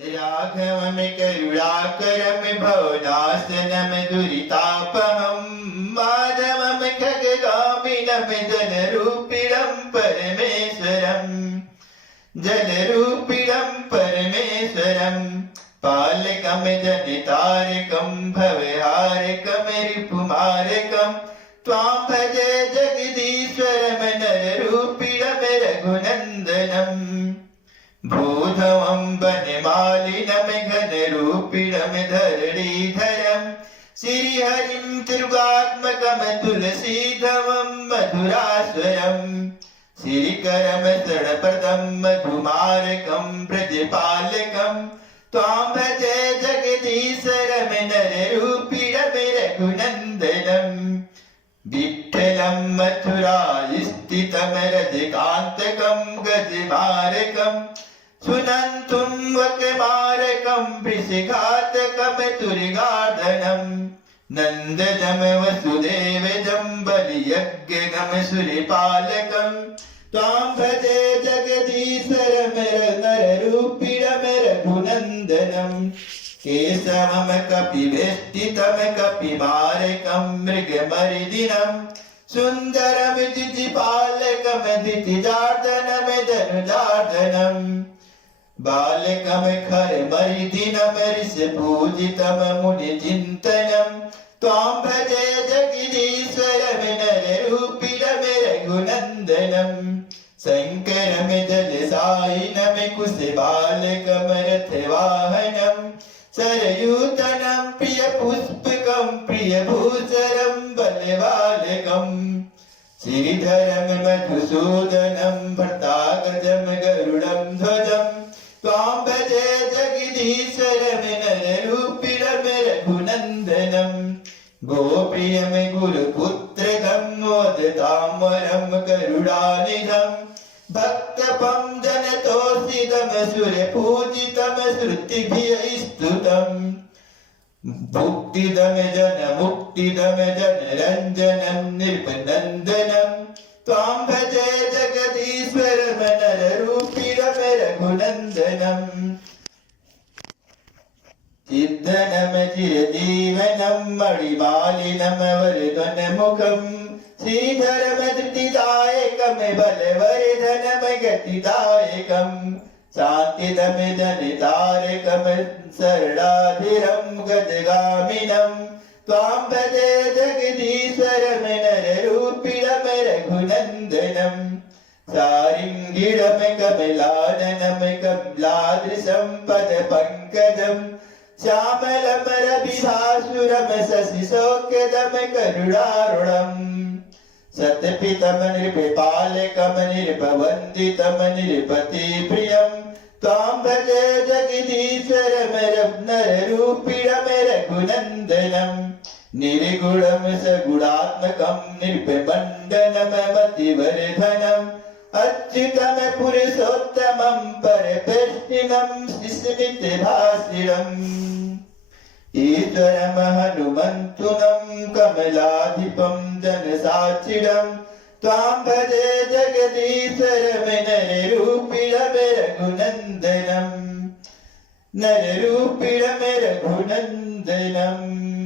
राघवं करुणाकरं भवनाशनं दुरितापहं माधवं खगगामिनं जलरूपिणं परमेश्वरं पालकं जनितारकं भवहारकं रिपुमारकं त्वां भजे जगदीश्वरं नररूपिणं रघुनन्दनम् भूधवं वनमालिनं घनरूपिणं धरणीधरं श्रीहरिं त्रिवात्मकं तुलसीधवं मधुरास्वरं श्रीकरं शरणप्रदं मधुमारकं ब्रजपालकं त्वां भजे जगदीश्वरं नररूपिणं रघुनन्दनम् विठ्ठलं मथुरास्थितं रजकान्तकं गजमारकं सुनन्तुं वकमारकं वृषघातकं तुर्गार्दनं नन्दजं वसुदेवजं बलियज्ञं सुरपालकं त्वां भजे जगदीश्वरं नररूपिणं रघुनन्दनम् केशवं कपिवेष्टितं कपिमारकं मृगमर्दिनं सुन्दरं द्विजपालकं द्विजजार्दनं धनुजार्दनं बालकं खरमर्दिनं ऋषपूजितं मुनिचिन्तनं त्वां भजे जगदीश्वरं नररूपिणं रघुनन्दनं शङ्करं जलसायिनं कुशबालकं रथवाहनं सरयूतनं प्रियपुष्पकं प्रियभूषरं बलबालकं श्रीधरं मधुसूदनं भर्तागजं गरुडं ध्वजं त्वां भजे जगदीश्वरं नररूपिणं रघुनन्दनं गोप्रियं गुरुपुत्रकं मोदताम्बरं गरुडानिधं भक्तपं जनतोषितं सुरपूजितं श्रुतिभिः स्तुतं भुक्तिदं जनमुक्तिदं जनरञ्जनं नृपनन्दनं त्वां भजे जगदीश्वरं नररूपिणं रघुनन्दनम् चिद्धनं चिरजीवनं मणिमालिनं वरदनमुखं श्रीधरं धृतिदायकं बलवर्धनं गतिदायकं शान्तिदं जनितारकं शरणाधिरं गजगामिनं त्वां भजे जगदीश्वरं नररूपिणं रघुनन्दनं सारिङ्गिणं कमलाननं कमलादृशं पदपङ्कजं श्यामलं रविभासुरं शशिशोक्यदं करुणारुणं सतपितं नृपपालकं नृपवन्दितं नृपतिप्रियं त्वां भजे जगदीश्वरं नररूपिणं रघुनन्दनं निर्गुणं सगुणात्मकं नृपमण्डनं मतिवर्धनम् अच्युतं पुरुषोत्तमं परपेष्टिनं स्मितभाषिणम् ईश्वरं हनुमन्तुनं कमलाधिपं जनसाक्षिणं त्वां भजे जगदीश्वरं नररूपिणं रघुनन्दनं